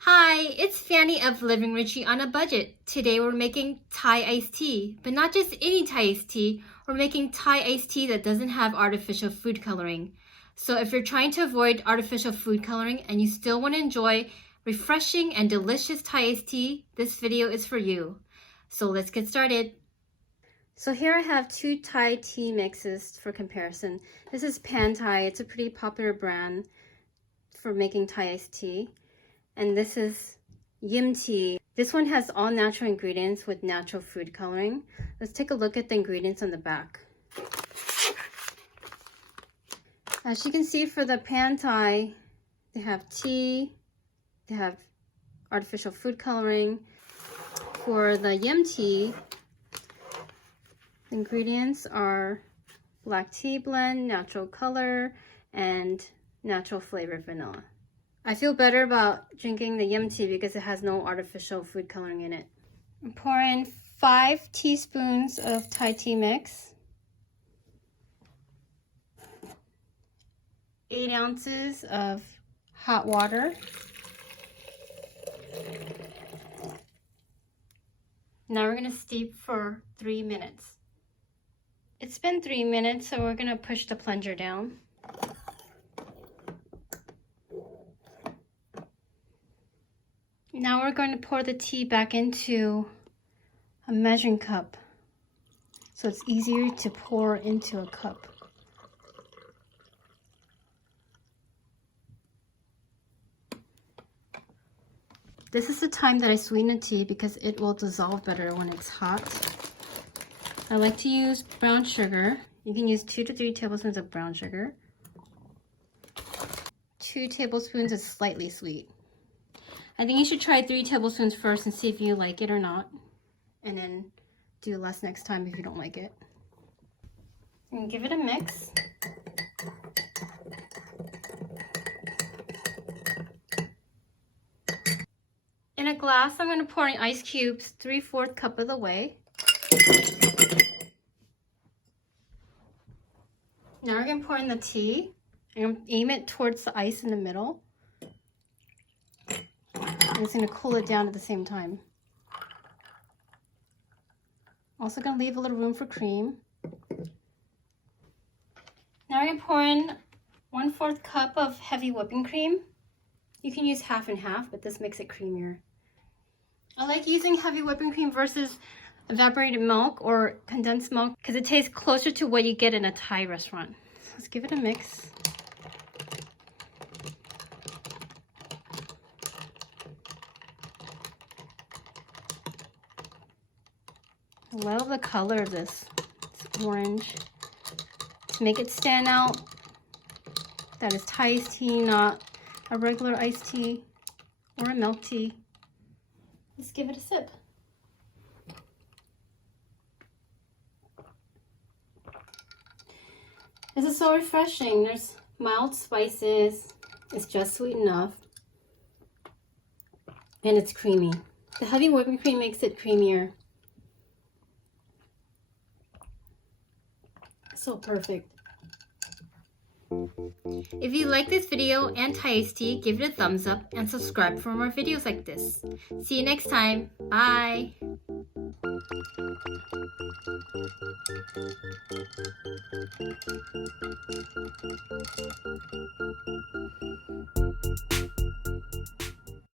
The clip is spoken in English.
Hi, it's Fanny of Living Richie on a Budget. Today we're making Thai iced tea, but not just any Thai iced tea. We're making Thai iced tea that doesn't have artificial food coloring. So if you're trying to avoid artificial food coloring and you still want to enjoy refreshing and delicious Thai iced tea, this video is for you. So let's get started. So here I have two Thai tea mixes for comparison. This is Pantai. It's a pretty popular brand for making Thai iced tea. And this is Yim Tea. This one has all natural ingredients with natural food coloring. Let's take a look at the ingredients on the back. As you can see, for the Pantai, they have tea, they have artificial food coloring. For the Yim Tea, the ingredients are black tea blend, natural color, and natural flavored vanilla. I feel better about drinking the Yim tea because it has no artificial food coloring in it. I'm pouring 5 teaspoons of Thai tea mix, 8 ounces of hot water, now we're going to steep for 3 minutes. It's been 3 minutes, so we're going to push the plunger down. Now we're going to pour the tea back into a measuring cup so it's easier to pour into a cup. This is the time that I sweeten the tea because it will dissolve better when it's hot. I like to use brown sugar. You can use 2 to 3 tablespoons of brown sugar. 2 tablespoons is slightly sweet. I think you should try 3 tablespoons first and see if you like it or not. And then do less next time if you don't like it. And give it a mix. In a glass, I'm going to pour in ice cubes 3/4 cup of the way. Now we're going to pour in the tea. I'm going to aim it towards the ice in the middle. I'm just going to cool it down at the same time. Also going to leave a little room for cream. Now we're going to pour in 1/4 cup of heavy whipping cream. You can use half and half, but this makes it creamier. I like using heavy whipping cream versus evaporated milk or condensed milk because it tastes closer to what you get in a Thai restaurant. So let's give it a mix. I love the color of this. It's orange. To make it stand out, that is Thai iced tea, not a regular iced tea or a milk tea. Let's give it a sip. This is so refreshing. There's mild spices. It's just sweet enough. And it's creamy. The heavy whipping cream makes it creamier. So perfect. If you like this video and Thai iced tea, give it a thumbs up and subscribe for more videos like this. See you next time. Bye.